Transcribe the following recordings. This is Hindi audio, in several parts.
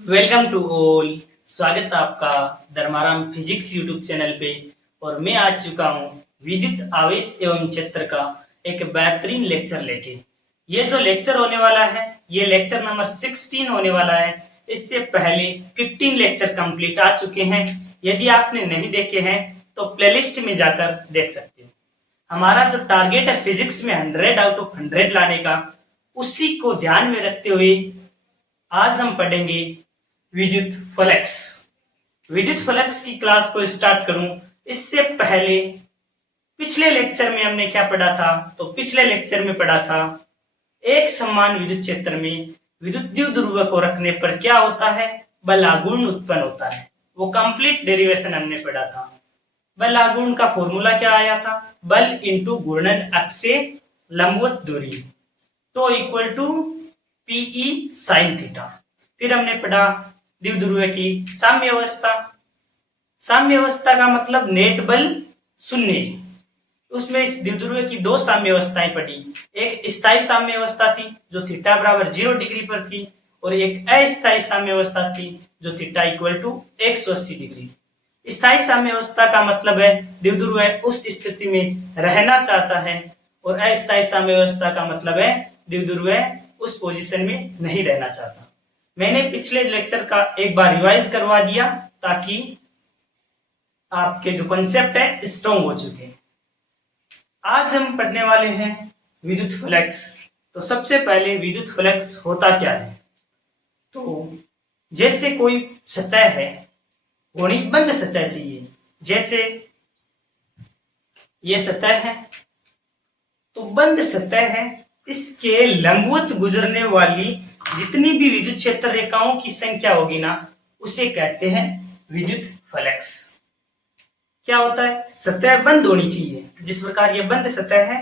Welcome to all. स्वागत है आपका धर्माराम फिजिक्स यूट्यूब चैनल पे। और मैं आ चुका हूँ विद्युत आवेश एवं क्षेत्र का एक बेहतरीन लेक्चर लेके। ये जो लेक्चर होने वाला है ये लेक्चर नंबर 16 होने वाला है। इससे पहले 15 लेक्चर कंप्लीट आ चुके हैं। यदि आपने नहीं देखे हैं तो प्लेलिस्ट में जाकर देख सकते हो। हमारा जो टारगेट है फिजिक्स में 100 आउट ऑफ 100 लाने का, उसी को ध्यान में रखते हुए आज हम पढ़ेंगे विद्युत फ्लक्स। विद्युत फ्लक्स की क्लास को स्टार्ट करूं इससे पहले पिछले लेक्चर में हमने क्या पढ़ा था? तो पिछले लेक्चर में पढ़ा था एक समान विद्युत क्षेत्र में विद्युत द्विध्रुव को रखने पर क्या होता है? बलागुण उत्पन्न होता है। वो कंप्लीट डेरिवेशन हमने पढ़ा था। बलागुण का फॉर्मूला क्या आया था? बल इंटू घूर्णन अक्ष से लंबवत दूरी तो equal to p E sine theta. फिर हमने पढ़ा द्विध्रुव की साम्य अवस्था। साम्य अवस्था का मतलब नेट बल शून्य। उसमें इस द्विध्रुव की दो साम्य अवस्थाएं पढ़ी। एक स्थायी साम्य अवस्था थी जो थीटा बराबर 0 डिग्री पर थी, और एक अस्थायी साम्य अवस्था थी जो थीटा इक्वल टू 180 डिग्री। स्थायी साम्य अवस्था का मतलब है द्विध्रुव उस स्थिति में रहना चाहता है, और अस्थायी साम्य अवस्था का मतलब है द्विध्रुव उस पोजीशन में नहीं रहना चाहता। मैंने पिछले लेक्चर का एक बार रिवाइज करवा दिया ताकि आपके जो कॉन्सेप्ट है स्ट्रॉन्ग हो चुके हैं। आज हम पढ़ने वाले हैं विद्युत फ्लक्स। तो सबसे पहले विद्युत फ्लक्स होता क्या है? तो जैसे कोई सतह है, बंद सतह चाहिए। जैसे ये सतह है, तो बंद सतह है, इसके लंबवत गुजरने वाली जितनी भी विद्युत क्षेत्र रेखाओं की संख्या होगी ना, उसे कहते हैं विद्युत फ्लक्स। क्या होता है? सतह बंद होनी चाहिए। जिस प्रकार ये बंद सतह है,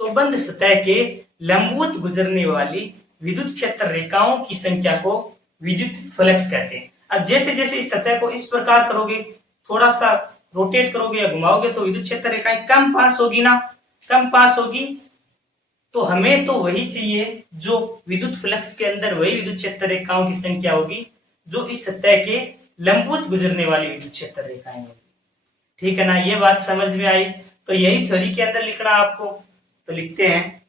तो बंद सतह के लंबवत गुजरने वाली विद्युत क्षेत्र रेखाओं की संख्या को विद्युत फ्लक्स कहते हैं। अब जैसे जैसे इस सतह को इस प्रकार करोगे, थोड़ा सा रोटेट करोगे या घुमाओगे, तो विद्युत क्षेत्र रेखाएं कम पास होगी ना, कम पास होगी। तो हमें तो वही चाहिए जो विद्युत फ्लक्स के अंदर वही विद्युत क्षेत्र रेखाओं की संख्या होगी जो इस सतह के लंबवत गुजरने वाली विद्युत क्षेत्र रेखाएं होगी। ठीक है ना? ये बात समझ में आई? तो यही थ्योरी के अंदर लिखना आपको। तो लिखते हैं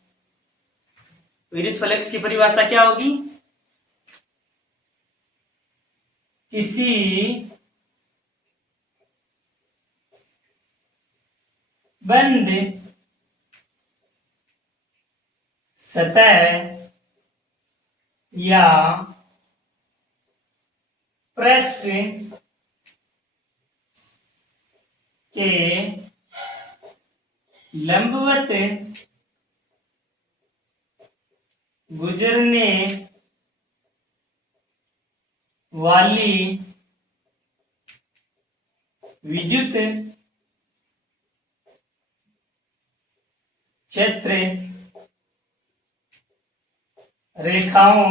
विद्युत फ्लक्स की परिभाषा क्या होगी? किसी बंद सतह या पृष्ठ के लंबवत गुजरने वाली विद्युत क्षेत्र रेखाओं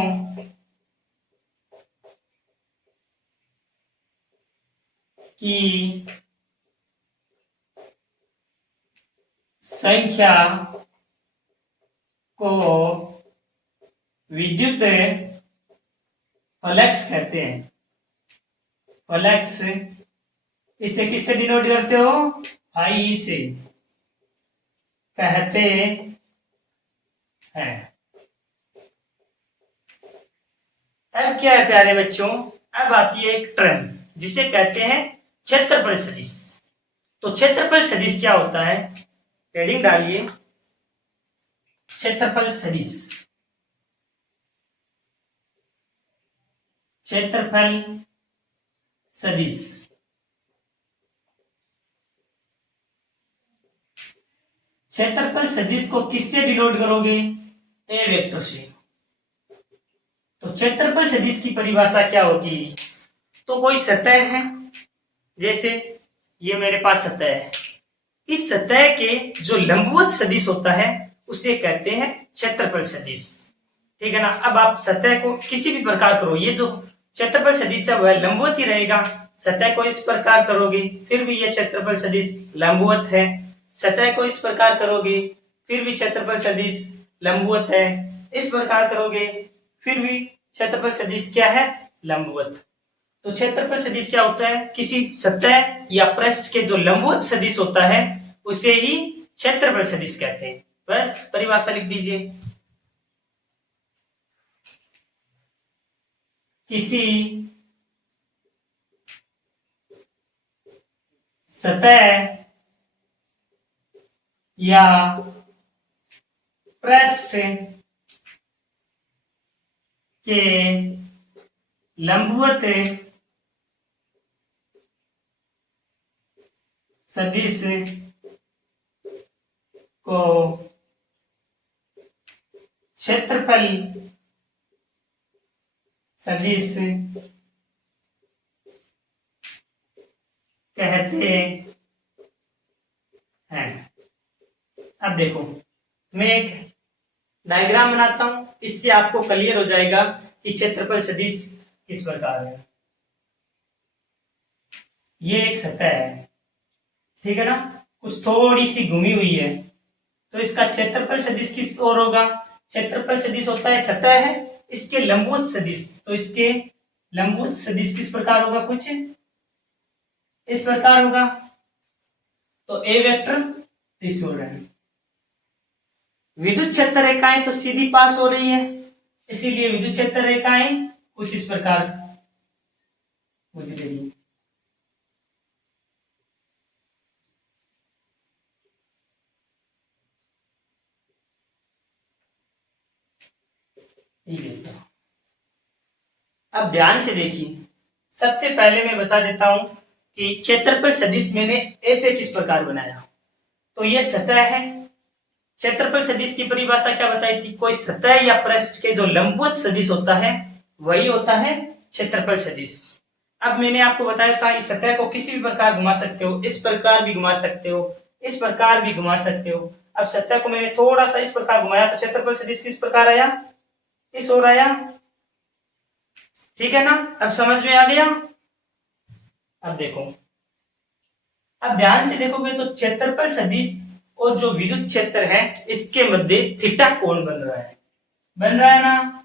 की संख्या को विद्युत फ्लक्स कहते हैं। फ्लक्स इसे किससे डिनोट करते हो? आई से कहते हैं। अब क्या है प्यारे बच्चों? अब आती है एक टर्म जिसे कहते हैं क्षेत्रफल सदिश। तो क्षेत्रफल सदिश क्या होता है? हेडिंग डालिए, क्षेत्रफल सदिश। क्षेत्रफल सदिश क्षेत्रफल सदिश को किससे डिनोट करोगे? ए वेक्टर से। तो क्षेत्रफल सदिश की परिभाषा क्या होगी? तो कोई सतह है, जैसे ये मेरे पास सतह है, इस सतह के जो लंबवत सदिश होता है उसे कहते हैं क्षेत्रफल सदिश। ठीक है ना? अब आप सतह को किसी भी प्रकार करो, ये जो क्षेत्रफल सदिश है वह लंबवत ही रहेगा। सतह को इस प्रकार करोगे फिर भी यह क्षेत्रफल सदिश लंबवत है। सतह को इस प्रकार करोगे फिर भी क्षेत्रफल सदिश लंबवत है। इस प्रकार करोगे फिर भी क्षेत्रफल सदिश क्या है? लंबवत। तो क्षेत्रफल सदिश क्या होता है? किसी सतह या पृष्ठ के जो लंबवत सदिश होता है उसे ही क्षेत्रफल सदिश कहते हैं। बस परिभाषा लिख दीजिए। किसी सतह या पृष्ठ के लंबवत सदिश को क्षेत्रफल सदिश कहते हैं। अब देखो, मैं एक डायग्राम बनाता हूं, इससे आपको क्लियर हो जाएगा कि क्षेत्रफल सदिश किस प्रकार है। ये एक सतह है, ठीक है ना, कुछ थोड़ी सी घुमी हुई है, तो इसका क्षेत्रफल सदिश किस ओर होगा? क्षेत्रफल सदिश होता है सतह है, इसके लंबवत सदिश, तो इसके लंबवत सदिश किस प्रकार होगा? कुछ इस प्रकार होगा। तो ए वेक्टर इस ओर है। विद्युत क्षेत्र रेखाएं तो सीधी पास हो रही है, इसीलिए विद्युत क्षेत्र रेखाएं कुछ इस प्रकार गुजर रही है। अब ध्यान से देखिए, सबसे पहले मैं बता देता हूं कि क्षेत्रफल सदिश मैंने ऐसे किस प्रकार बनाया। तो ये सतह है। क्षेत्रफल सदिश की परिभाषा क्या बताई थी? कोई सतह या पृष्ठ के जो लंबवत सदिश होता है वही होता है क्षेत्रफल सदिश। अब मैंने आपको बताया था इस सतह को किसी भी प्रकार घुमा सकते हो, इस प्रकार भी घुमा सकते हो, इस प्रकार भी घुमा सकते हो। अब सतह को मैंने थोड़ा सा इस प्रकार घुमाया तो क्षेत्रफल सदिश किस प्रकार आया? इस ओर आया। ठीक है ना, अब समझ में आ गया। अब देखो, अब ध्यान से देखोगे तो क्षेत्रफल सदिश और जो विद्युत क्षेत्र है इसके मध्य थीटा कोण बन रहा है, बन रहा है ना।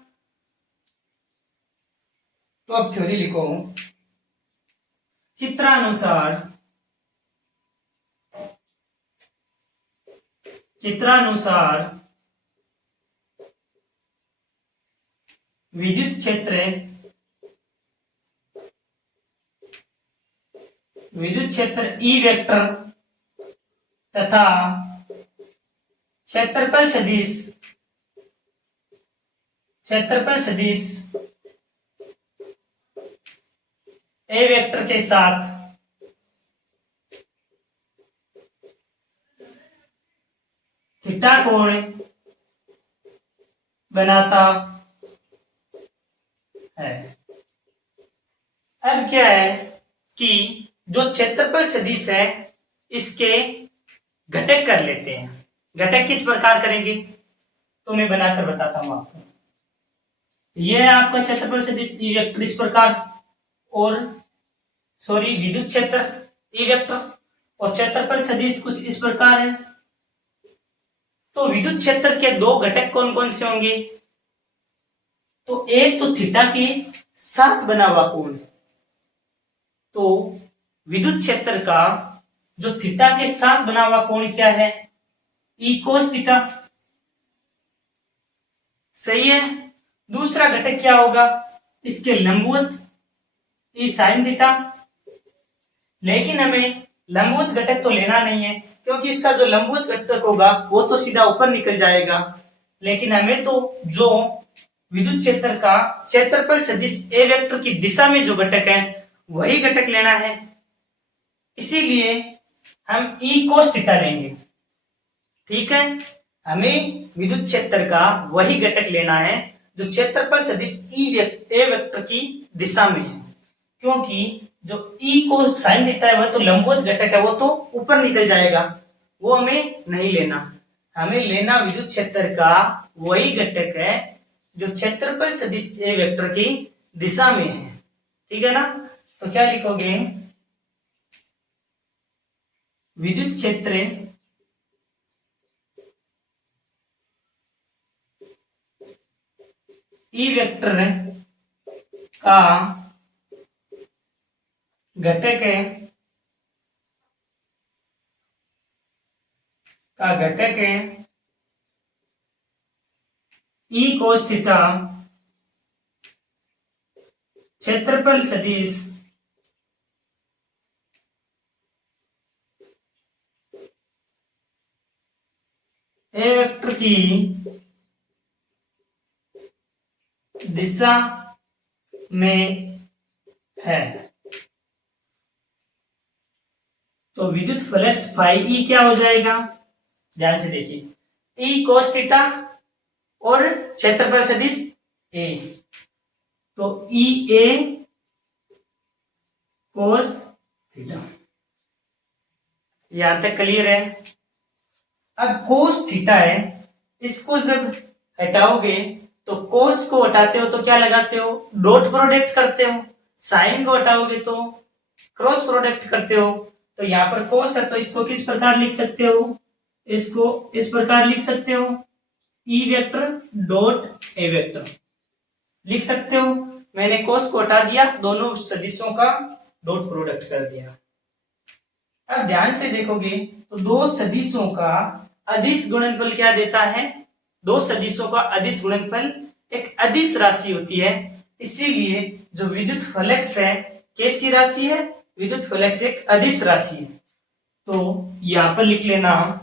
तो अब थ्योरी लिखो। चित्रानुसार विद्युत क्षेत्र ई वेक्टर तथा क्षेत्रफल सदिश ए वेक्टर के साथ थीटा कोण बनाता है। अब क्या है कि जो क्षेत्रफल सदिश है इसके घटक कर लेते हैं। घटक किस प्रकार करेंगे तो मैं बनाकर बताता हूं आपको। यह है आपका क्षेत्रफल सदिश ई वेक्टर इस प्रकार, और सॉरी विद्युत क्षेत्र ई वेक्टर, और क्षेत्रफल सदिश कुछ इस प्रकार है। तो विद्युत क्षेत्र के दो घटक कौन कौन से होंगे? तो एक तो थीटा के साथ बना हुआ कोण। तो विद्युत क्षेत्र का जो थीटा के साथ बना हुआ कोण क्या है? ई कोस थीटा। सही है। दूसरा घटक क्या होगा? इसके लंबवत ई साइन थीटा। लेकिन हमें लंबवत घटक तो लेना नहीं है, क्योंकि इसका जो लंबवत घटक होगा वो तो सीधा ऊपर निकल जाएगा। लेकिन हमें तो जो विद्युत क्षेत्र का क्षेत्रफल सदिश ए वेक्टर की दिशा में जो घटक है वही घटक लेना है। इसीलिए हम ई कोस थीटा लेंगे। ठीक है, हमें विद्युत क्षेत्र का वही घटक लेना है जो क्षेत्रफल सदिश ए वेक्टर की दिशा में है, क्योंकि जो ई को साइन थीटा है वह तो लंबवत घटक है, वो तो ऊपर निकल जाएगा, वो हमें नहीं लेना। हमें लेना विद्युत क्षेत्र का वही घटक है जो क्षेत्रफल सदिश ए वेक्टर की दिशा में है। ठीक है ना, तो क्या लिखोगे? विद्युत क्षेत्र ई वेक्टर का घटक है ई कोस थीटा क्षेत्रफल सदिश ए वेक्टर की दिशा में है। तो विद्युत फ्लक्स फाई ई क्या हो जाएगा, ध्यान से देखिए, ई कोस थीटा और क्षेत्रफल सदिश ए, तो ई ए कोस थीटा। यहां तक क्लियर है। अब कोस थीटा है, इसको जब हटाओगे तो कोस को हटाते हो तो क्या लगाते हो, डॉट प्रोडक्ट करते हो। साइन को हटाओगे तो क्रॉस प्रोडक्ट करते हो। तो यहां पर कोस है तो इसको किस प्रकार लिख सकते हो, इसको इस प्रकार लिख सकते हो, ई वेक्टर डॉट ए वेक्टर लिख सकते हो। मैंने कोस को हटा दिया, दोनों सदिशों का डॉट प्रोडक्ट कर दिया। अब ध्यान से देखोगे तो दो सदिशों का अदिश गुणनफल क्या देता है, दो सदिशों का अदिश गुणनफल एक अदिश राशि होती है। इसीलिए जो विद्युत फ्लक्स है कैसी राशि है, विद्युत फ्लक्स एक अदिश राशि है। तो यहां पर लिख लेना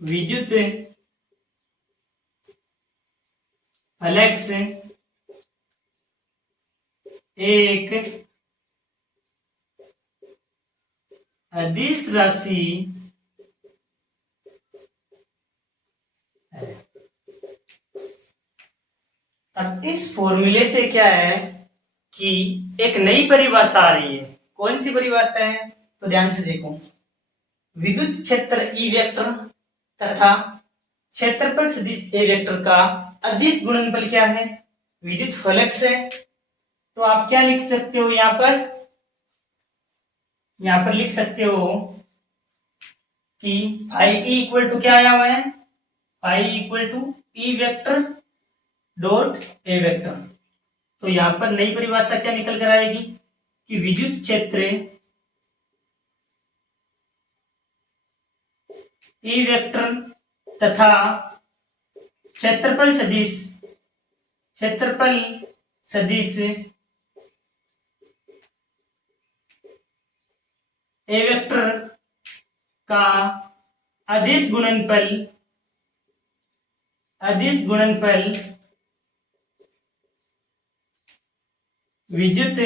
विद्युत फ्लक्स एक अदिश राशि है। अब इस फॉर्मूले से क्या है कि एक नई परिभाषा आ रही है। कौन सी परिभाषा है, तो ध्यान से देखो, विद्युत क्षेत्र ई वेक्टर तथा क्षेत्रफल सदिश ए वेक्टर का अदिश गुणनफल क्या है, विद्युत फ्लक्स है। तो आप क्या लिख सकते हो, यहां पर लिख सकते हो कि फाई ई इक्वल टू क्या आया हुआ है, phi equal to E vector dot A vector. तो यहां पर नई परिभाषा क्या निकल कर आएगी कि विद्युत क्षेत्र ई वेक्टर तथा क्षेत्रफल सदिश ए वेक्टर का अदिश गुणनफल विद्युत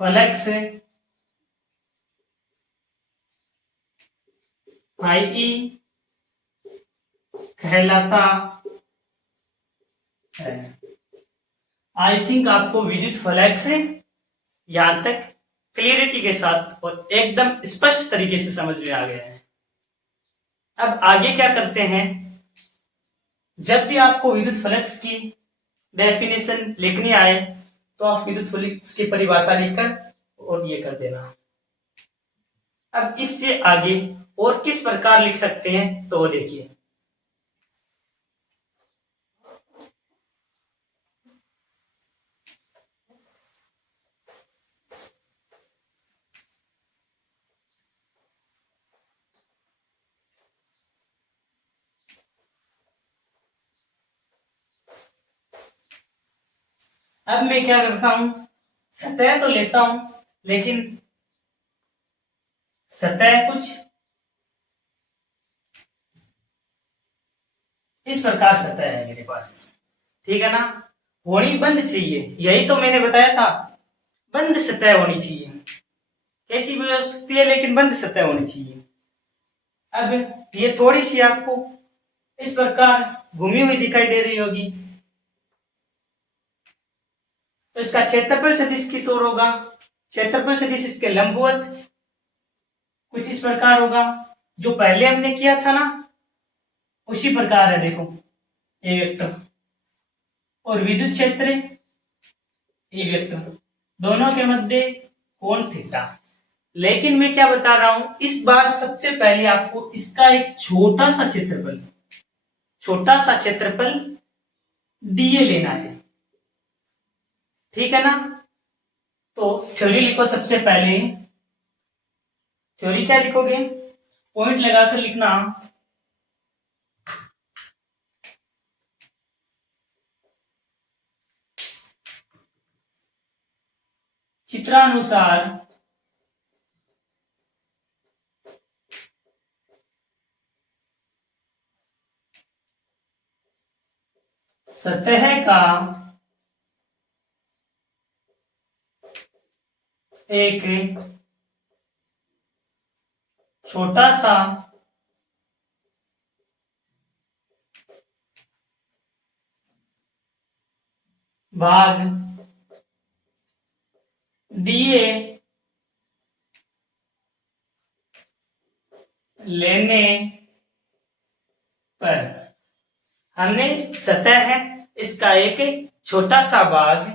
फ्लक्स फाई ई कहलाता है। आई थिंक आपको विद्युत फ्लक्स यहां तक क्लियरिटी के साथ और एकदम स्पष्ट तरीके से समझ में आ गया है। अब आगे क्या करते हैं, जब भी आपको विद्युत फ्लक्स की डेफिनेशन लिखनी आए तो आप विद्युत फ्लक्स की परिभाषा लिखकर और ये कर देना। अब इससे आगे और किस प्रकार लिख सकते हैं तो वो देखिए, अब मैं क्या करता हूं, सतह तो लेता हूं लेकिन सतह कुछ इस प्रकार सतह है मेरे पास, ठीक है ना। होनी बंद चाहिए, यही तो मैंने बताया था, बंद सतह होनी चाहिए। कैसी भी हो सकती है लेकिन बंद सतह होनी चाहिए। अब ये थोड़ी सी आपको इस प्रकार घूमी हुई दिखाई दे रही होगी, तो इसका क्षेत्रफल सदिश किस ओर होगा, क्षेत्रफल सदिश इसके लंबवत कुछ इस प्रकार होगा। जो पहले हमने किया था ना उसी प्रकार है, देखो ए वेक्टर और विद्युत क्षेत्र ए वेक्टर दोनों के मध्य कोण थीटा। लेकिन मैं क्या बता रहा हूं, इस बार सबसे पहले आपको इसका एक छोटा सा क्षेत्रफल डीए लेना है, ठीक है ना। तो थ्योरी लिखो सबसे पहले। थ्योरी क्या लिखोगे, पॉइंट लगाकर लिखना। चित्रानुसार सतह का एक छोटा सा भाग डीए लेने पर, हमने सतह है इसका एक छोटा सा भाग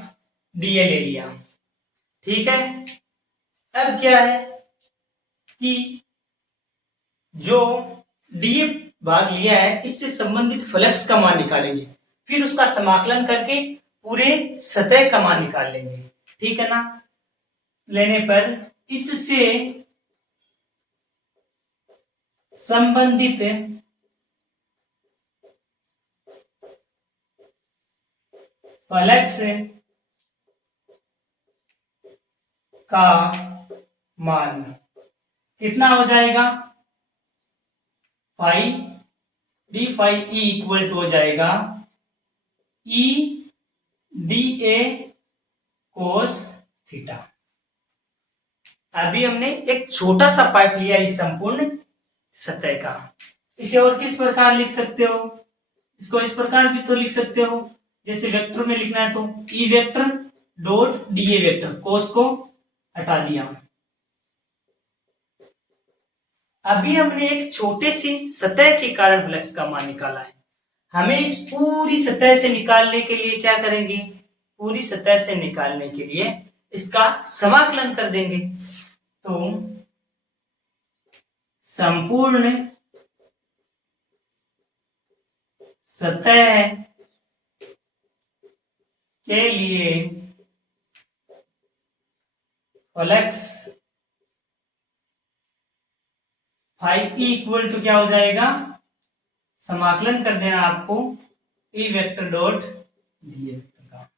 डीए ले लिया, ठीक है। अब क्या है कि जो डीए भाग लिया है इससे संबंधित फ्लक्स का मान निकालेंगे, फिर उसका समाकलन करके पूरे सतह का मान निकाल लेंगे, ठीक है ना। लेने पर इससे संबंधित फ्लक्स का मान कितना हो जाएगा, phi d phi E equal to हो जाएगा E D A cos theta. अभी हमने एक छोटा सा पार्ट लिया इस संपूर्ण सतह का। इसे और किस प्रकार लिख सकते हो, इसको इस प्रकार भी तो लिख सकते हो, जैसे वेक्टर में लिखना है तो E vector dot DA vector, cos को हटा दिया। अभी हमने एक छोटे सी सतह के कारण फ्लक्स का मान निकाला है, हमें इस पूरी सतह से निकालने के लिए क्या करेंगे, पूरी सतह से निकालने के लिए इसका समाकलन कर देंगे। तो संपूर्ण सतह के लिए flux phi E equal to क्या हो जाएगा, समाकलन कर देना आपको E vector dot d vector का।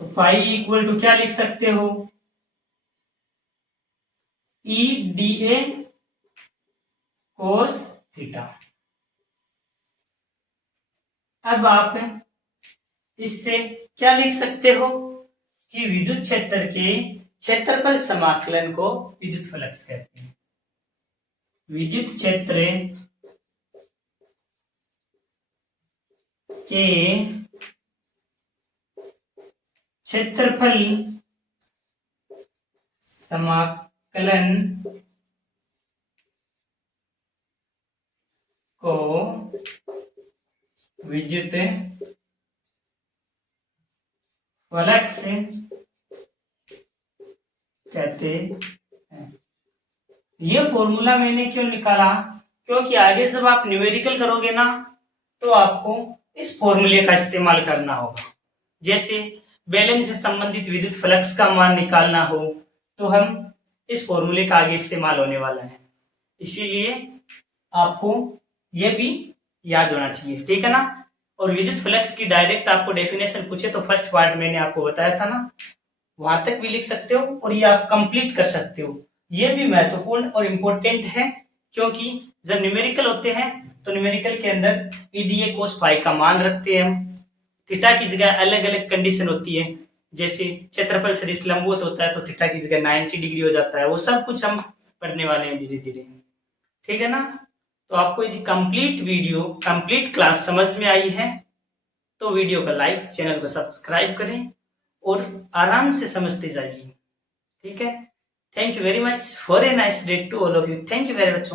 तो फाई इक्वल टू क्या लिख सकते हो, E D A cos theta. अब आप इससे क्या लिख सकते हो कि विद्युत क्षेत्र के क्षेत्रफल समाकलन को विद्युत फ्लक्स कहते हैं। विद्युत क्षेत्र के क्षेत्रफल समाकलन को विद्युत फ्लक्स कहते हैं। ये फॉर्मूला मैंने क्यों निकाला, क्योंकि आगे जब आप न्यूमेरिकल करोगे ना तो आपको इस फॉर्मूले का इस्तेमाल करना होगा। जैसे बैलेंस से संबंधित विद्युत फ्लक्स का मान निकालना हो तो हम इस फॉर्मूले का आगे इस्तेमाल होने वाला है, इसीलिए आपको यह भी याद होना चाहिए, ठीक है ना। और विद्युत फ्लक्स की डायरेक्ट आपको डेफिनेशन पूछे तो फर्स्ट पार्ट मैंने आपको बताया था ना, वहां तक भी लिख सकते हो और ये आप कंप्लीट कर सकते हो। ये भी महत्वपूर्ण और इम्पोर्टेंट है, क्योंकि जब न्यूमेरिकल होते हैं तो न्यूमेरिकल के अंदर ईडीए कोस फाई का मान रखते हैं हम। थीटा की जगह अलग अलग कंडीशन होती है, जैसे क्षेत्रफल सदिश लंबवत होता है तो थीटा की जगह 90 डिग्री हो जाता है, वो सब कुछ हम पढ़ने वाले हैं धीरे धीरे, ठीक है ना। तो आपको यदि कंप्लीट वीडियो कंप्लीट क्लास समझ में आई है तो वीडियो को लाइक, चैनल को सब्सक्राइब करें और आराम से समझते जाइए, ठीक है। Thank you very much, for a nice day to all of you. Thank you very much.